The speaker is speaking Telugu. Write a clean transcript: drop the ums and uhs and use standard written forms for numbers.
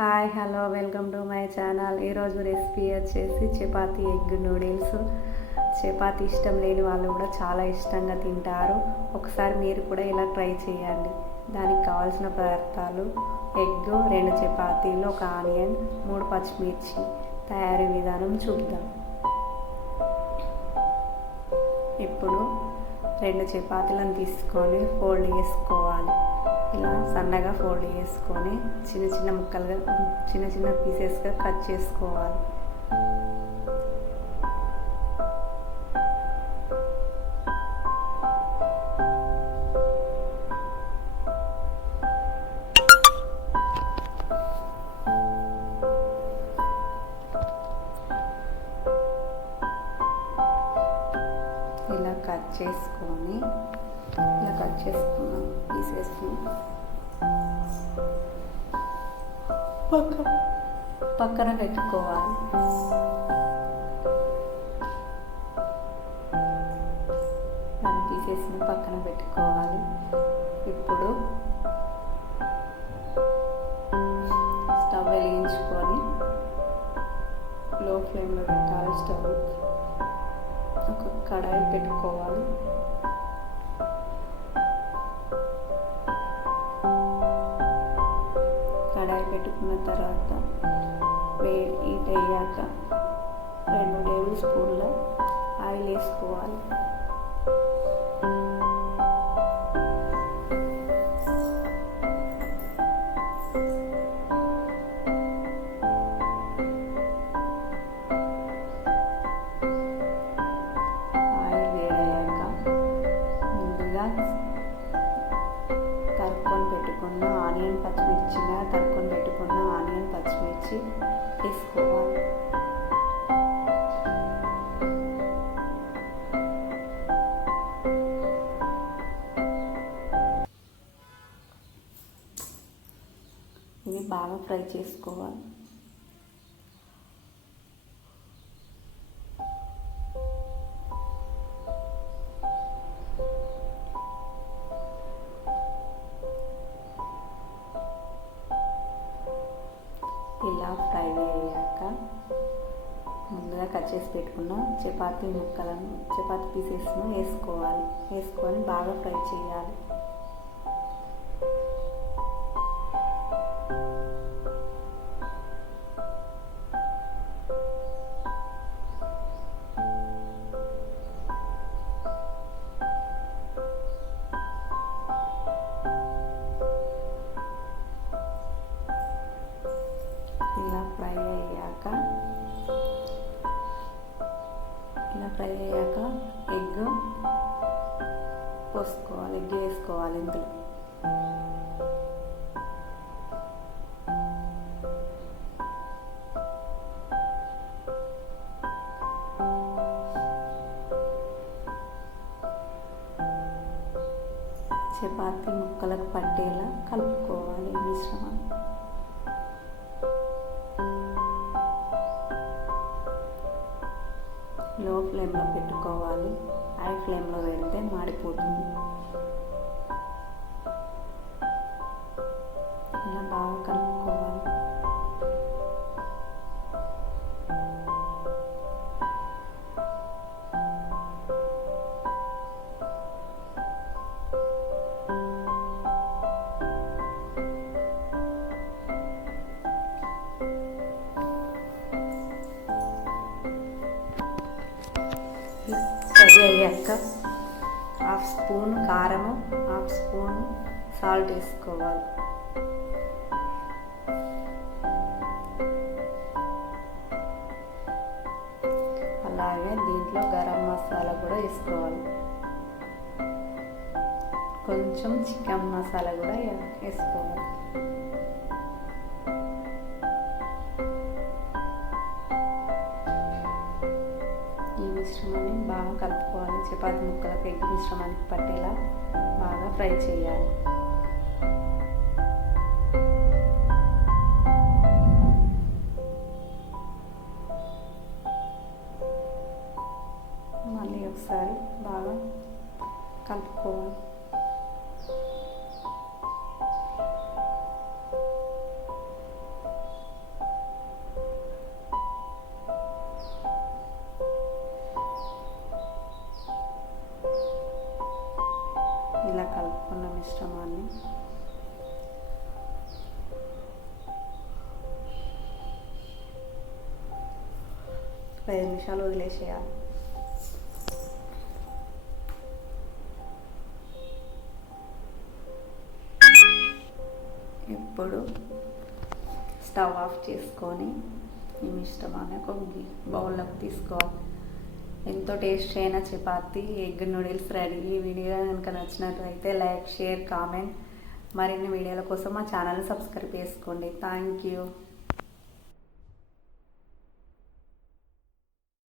Hi hello welcome to my channel. ఈరోజు రెసిపీ వచ్చేసి చపాతీ ఎగ్ నూడిల్స్. చపాతీ ఇష్టం లేని వాళ్ళు కూడా చాలా ఇష్టంగా తింటారు. ఒకసారి మీరు కూడా ఇలా ట్రై చేయండి. దానికి కావాల్సిన పదార్థాలు: ఎగ్, 2 చపాతీలు, 1 ఆనియన్, 3 పచ్చిమిర్చి. తయారీ విధానం చూద్దాం. ఇప్పుడు 2 చపాతీలను తీసుకొని ఫోల్డ్ చేసుకోవాలి. ఇలా సన్నగా ఫోల్డ్ చేసుకొని చిన్న చిన్న ముక్కలుగా చిన్న పీసెస్గా కట్ చేసుకోవాలి. ఇలా కట్ చేసుకున్నాం పీసెస్ని పక్కన పెట్టుకోవాలి. పీసెస్ని పక్కన పెట్టుకోవాలి. ఇప్పుడు స్టవ్ వెలిగించుకొని లో ఫ్లేమ్లో పెట్టాలి. స్టవ్ ఒక కడాయి పెట్టుకోవాలి. కడాయి పెట్టుకున్న తర్వాత హీట్ అయ్యాక 2 టేబుల్ స్పూన్ల ఆయిల్ వేసుకోవాలి. ఆయిల్ వేడయ్యాక ముందుగా తరుక్కొని పెట్టుకున్న ఆనియన్ పచ్చిమిర్చి వేసుకోవాలి. ఇవి బాగా ఫ్రై చేసుకోవాలి. ఇలా ఫ్రై అయ్యాక ముందుగా కట్ చేసి పెట్టుకున్న చపాతీ పీసెస్ను వేసుకొని బాగా ఫ్రై చేయాలి. ఇలా ఫ్రై అయ్యాక ఎగ్ వేసుకోవాలి. ఇందులో చపాతీ ముక్కలకు పట్టేలా కలుపుకోవాలి. ఈ మిశ్రమాన్ని లో ఫ్లేమ్లో పెట్టుకోవాలి. హై ఫ్లేమ్లో పెడితే మాడిపోతుంది. ఇలా బాగా కలుపుకోవాలి. రెడీ అయ్యాక 1/2 స్పూన్ కారము, 1/2 స్పూన్ సాల్ట్ వేసుకోవాలి. అలాగే దీంట్లో గరం మసాలా కూడా వేసుకోవాలి. కొంచెం చికెన్ మసాలా కూడా వేసుకోవాలి. ఈ మిశ్రమాన్ని బాగా కలుపుకోవాలి. చపాతీ ముక్కలకు ఎగ్ మిశ్రమానికి పట్టేలా బాగా ఫ్రై చేయాలి. మళ్ళీ ఒకసారి బాగా కలుపుకోవాలి. ఐదు నిమిషాలు వదిలేసేయాలి. ఇప్పుడు స్టవ్ ఆఫ్ చేసుకొని ఈ మిశ్రమాన్ని ఒక బౌల్లోకి తీసుకోవాలి. ఎంతో టేస్ట్ అయిన చపాతీ ఎగ్ నూడిల్స్ రెడీ. ఈ వీడియో కనుక నచ్చినట్లయితే లైక్, షేర్, కామెంట్. మరిన్ని వీడియోల కోసం మా ఛానల్ని సబ్స్క్రైబ్ చేసుకోండి. Thank you.